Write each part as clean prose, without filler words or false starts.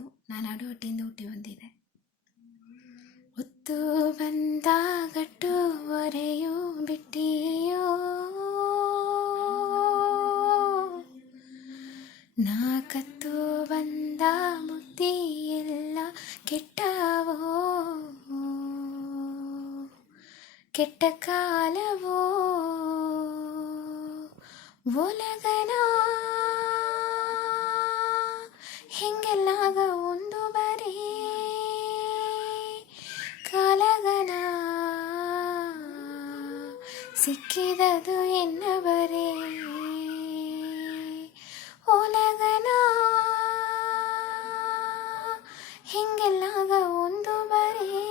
ಅದು. ನಾನು ಆಡೋ ಹೊಟ್ಟಿಯಿಂದ ಹುಟ್ಟಿ ಬಂದಿದೆ. ಹೊತ್ತು ಬಂದ ಗಟ್ಟು ಒರೆಯೂ ಬಿಟ್ಟಿಯೋ, ನಾ ಕತ್ತು ಬಂದ ಬುದ್ಧಿ ಎಲ್ಲ ಕೆಟ್ಟವೋ, ಕೆಟ್ಟ ಕಾಲವೋ ಒಲಗನ ಹಿಂಗೆಲ್ಲಾಗ ಒಂದು ಬರೀ ಕಾಲಗನ ಸಿಕ್ಕಿದದು ಎನ್ನ ಬರೇ ಒಲಗನ ಹಿಂಗೆಲ್ಲಾಗ ಒಂದು ಬರೀ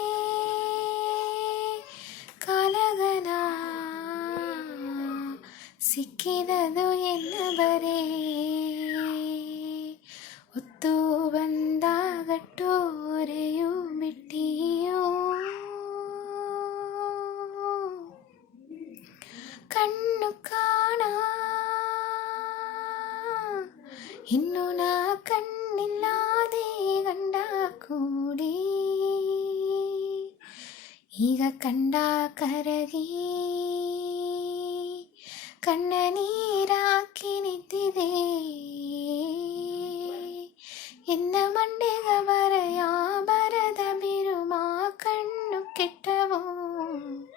ಕಾಲಗನ ಸಿಕ್ಕಿದದು ಎನ್ನ ಬರೇ ಹೊತ್ತು ಬಂದಾಗಟ್ಟು ಒರೆಯೂ ಬಿಟ್ಟಿಯೋ, ಕಣ್ಣು ಕಾಣ ಇನ್ನು ನಾ ಕಣ್ಣಿಲ್ಲದೆ ಗಂಡ ಕೂಡಿ, ಈಗ ಕಂಡ ಕರಗಿ